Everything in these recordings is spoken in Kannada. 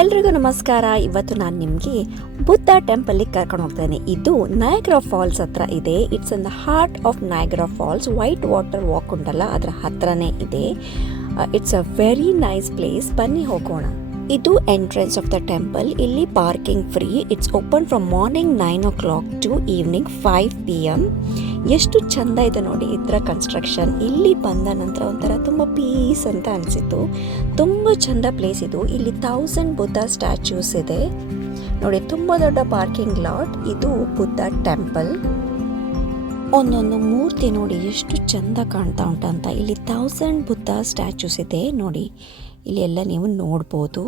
ಎಲ್ರಿಗೂ ನಮಸ್ಕಾರ. ಇವತ್ತು ನಾನು ನಿಮಗೆ ಬುದ್ಧ ಟೆಂಪಲ್ಗೆ ಕರ್ಕೊಂಡು ಹೋಗ್ತೇನೆ. ಇದು ನಯಾಗ್ರಾ ಫಾಲ್ಸ್ ಹತ್ರ ಇದೆ. It's in the heart of Niagara Falls. White water walk ಉಂಟಲ್ಲ ಅದರ ಹತ್ರನೇ ಇದೆ. It's a very nice place. ಬನ್ನಿ ಹೋಗೋಣ. ಇದು ಎಂಟ್ರೆನ್ಸ್ ಆಫ್ ದ ಟೆಂಪಲ್. ಇಲ್ಲಿ parking free. It's open from morning 9 o'clock to evening 5 PM. ಎಷ್ಟು ಚಂದ ಇದೆ ನೋಡಿ ಇದರ ಕನ್ಸ್ಟ್ರಕ್ಷನ್. ಇಲ್ಲಿ ಬಂದ ನಂತರ ಒಂಥರ ತುಂಬ ಪೀಸ್ ಅಂತ ಅನಿಸಿತು. ತುಂಬ ಚಂದ ಪ್ಲೇಸ್ ಇದು. ಇಲ್ಲಿ 1000 ಬುದ್ಧ ಸ್ಟ್ಯಾಚ್ಯೂಸ್ ಇದೆ ನೋಡಿ. ತುಂಬ ದೊಡ್ಡ ಪಾರ್ಕಿಂಗ್ ಲಾಟ್. ಇದು ಬುದ್ಧ ಟೆಂಪಲ್. ಒಂದೊಂದು ಮೂರ್ತಿ ನೋಡಿ ಎಷ್ಟು ಚಂದ ಕಾಣ್ತಾ ಉಂಟಂತ. ಇಲ್ಲಿ 1000 ಬುದ್ಧ ಸ್ಟ್ಯಾಚ್ಯೂಸ್ ಇದೆ ನೋಡಿ. ಇಲ್ಲಿ ಎಲ್ಲ ನೀವು ನೋಡ್ಬೋದು.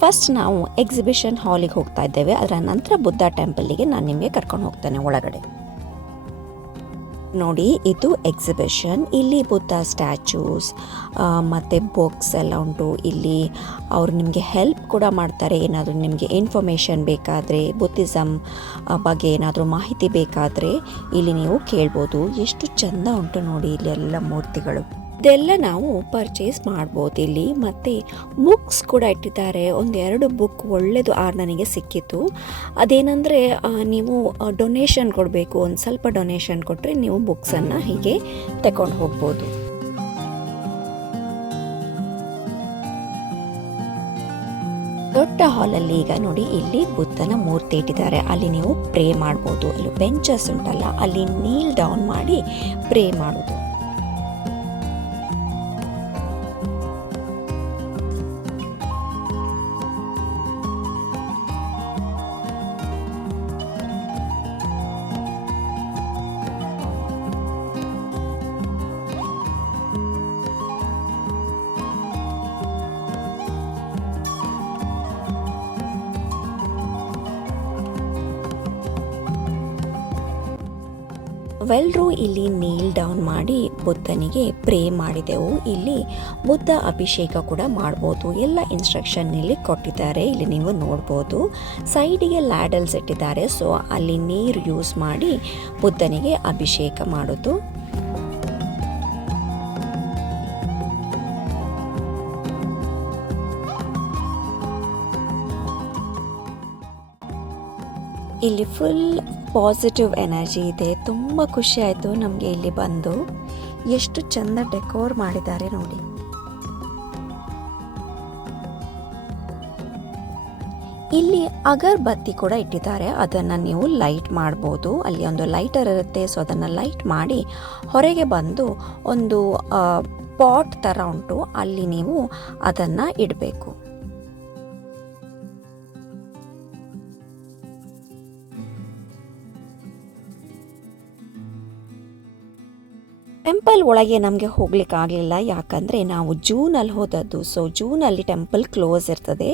ಫಸ್ಟ್ ನಾವು ಎಕ್ಸಿಬಿಷನ್ ಹಾಲಿಗೆ ಹೋಗ್ತಾ ಇದ್ದೇವೆ. ಅದರ ನಂತರ ಬುದ್ಧ ಟೆಂಪಲ್ಗೆ ನಾನು ನಿಮಗೆ ಕರ್ಕೊಂಡು ಹೋಗ್ತೇನೆ ಒಳಗಡೆ. ನೋಡಿ ಇದು ಎಕ್ಸಿಬಿಷನ್. ಇಲ್ಲಿ ಬುದ್ಧ ಸ್ಟ್ಯಾಚ್ಯೂಸ್ ಮತ್ತು ಬುಕ್ಸ್ ಎಲ್ಲ ಉಂಟು. ಇಲ್ಲಿ ಅವರು ನಿಮಗೆ ಹೆಲ್ಪ್ ಕೂಡ ಮಾಡ್ತಾರೆ. ಏನಾದರೂ ನಿಮಗೆ ಇನ್ಫಾರ್ಮೇಷನ್ ಬೇಕಾದರೆ, ಬುದ್ಧಿಸಮ್ ಬಗ್ಗೆ ಏನಾದರೂ ಮಾಹಿತಿ ಬೇಕಾದರೆ ಇಲ್ಲಿ ನೀವು ಕೇಳ್ಬೋದು. ಎಷ್ಟು ಚೆಂದ ಉಂಟು ನೋಡಿ ಇಲ್ಲಿ ಎಲ್ಲ ಮೂರ್ತಿಗಳು. ಇದೆಲ್ಲ ನಾವು ಪರ್ಚೇಸ್ ಮಾಡ್ಬೋದು ಇಲ್ಲಿ. ಮತ್ತು ಬುಕ್ಸ್ ಕೂಡ ಇಟ್ಟಿದ್ದಾರೆ. 1-2 ಬುಕ್ ಒಳ್ಳೆಯದು ನನಗೆ ಸಿಕ್ಕಿತ್ತು. ಅದೇನೆಂದರೆ ನೀವು ಡೊನೇಷನ್ ಕೊಡಬೇಕು. ಒಂದು ಸ್ವಲ್ಪ ಡೊನೇಷನ್ ಕೊಟ್ಟರೆ ನೀವು ಬುಕ್ಸನ್ನು ಹೀಗೆ ತಗೊಂಡು ಹೋಗ್ಬೋದು. ದೊಡ್ಡ ಹಾಲಲ್ಲಿ ಈಗ ನೋಡಿ ಇಲ್ಲಿ ಬುದ್ಧನ ಮೂರ್ತಿ ಇಟ್ಟಿದ್ದಾರೆ. ಅಲ್ಲಿ ನೀವು ಪ್ರೇ ಮಾಡ್ಬೋದು. ಅಲ್ಲಿ ಬೆಂಚಸ್ ಉಂಟಲ್ಲ, ಅಲ್ಲಿ ನೀಲ್ ಡೌನ್ ಮಾಡಿ ಪ್ರೇ ಮಾಡೋದು. ಎಲ್ಲರೂ ಇಲ್ಲಿ ನೀಲ್ ಡೌನ್ ಮಾಡಿ ಬುದ್ಧನಿಗೆ ಪ್ರೇ ಮಾಡಿದೆವು. ಇಲ್ಲಿ ಬುದ್ಧ ಅಭಿಷೇಕ ಕೂಡ ಮಾಡ್ಬೋದು. ಎಲ್ಲ ಇನ್ಸ್ಟ್ರಕ್ಷನ್ ಇಲ್ಲಿ ಕೊಟ್ಟಿದ್ದಾರೆ. ಇಲ್ಲಿ ನೀವು ನೋಡ್ಬೋದು. ಸೈಡಿಗೆ ಲ್ಯಾಡಲ್ಸ್ ಇಟ್ಟಿದ್ದಾರೆ. ಸೊ ಅಲ್ಲಿ ನೀರು ಯೂಸ್ ಮಾಡಿ ಬುದ್ಧನಿಗೆ ಅಭಿಷೇಕ ಮಾಡೋದು. ಇಲ್ಲಿ ಫುಲ್ ಪಾಸಿಟಿವ್ ಎನರ್ಜಿ ಇದೆ. ತುಂಬ ಖುಷಿ ಆಯಿತು ನಮಗೆ ಇಲ್ಲಿ ಬಂದು. ಎಷ್ಟು ಚಂದ ಡೆಕೋರ್ ಮಾಡಿದ್ದಾರೆ ನೋಡಿ. ಇಲ್ಲಿ ಅಗರಬತ್ತಿ ಕೂಡ ಇಟ್ಟಿದ್ದಾರೆ. ಅದನ್ನು ನೀವು ಲೈಟ್ ಮಾಡ್ಬೋದು. ಅಲ್ಲಿ ಒಂದು ಲೈಟರ್ ಇರುತ್ತೆ. ಸೊ ಅದನ್ನು ಲೈಟ್ ಮಾಡಿ ಹೊರಗೆ ಬಂದು ಒಂದು ಪಾಟ್ ಥರ ಉಂಟು, ಅಲ್ಲಿ ನೀವು ಅದನ್ನು ಇಡಬೇಕು. ಟೆಂಪಲ್ ಒಳಗೆ ನಮಗೆ ಹೋಗ್ಲಿಕ್ಕೆ ಆಗಲಿಲ್ಲ. ಯಾಕಂದರೆ ನಾವು ಜೂನಲ್ಲಿ ಹೋದದ್ದು. ಸೊ ಜೂನಲ್ಲಿ ಟೆಂಪಲ್ ಕ್ಲೋಸ್ ಇರ್ತದೆ.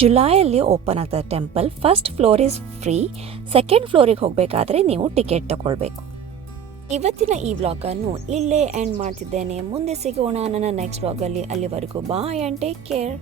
ಜುಲೈಯಲ್ಲಿ ಓಪನ್ ಆಗ್ತದೆ temple. First floor is free. Second ಫ್ಲೋರಿಗೆ ಹೋಗಬೇಕಾದ್ರೆ ನೀವು ಟಿಕೆಟ್ ತಗೊಳ್ಬೇಕು. ಇವತ್ತಿನ ಈ ವ್ಲಾಗನ್ನು ಇಲ್ಲೇ ಎಂಡ್ ಮಾಡ್ತಿದ್ದೇನೆ. ಮುಂದೆ ಸಿಗೋಣ ನನ್ನ ನೆಕ್ಸ್ಟ್ ವ್ಲಾಗಲ್ಲಿ. ಅಲ್ಲಿವರೆಗೂ ಬಾಯ್ ಆ್ಯಂಡ್ ಟೇಕ್ ಕೇರ್.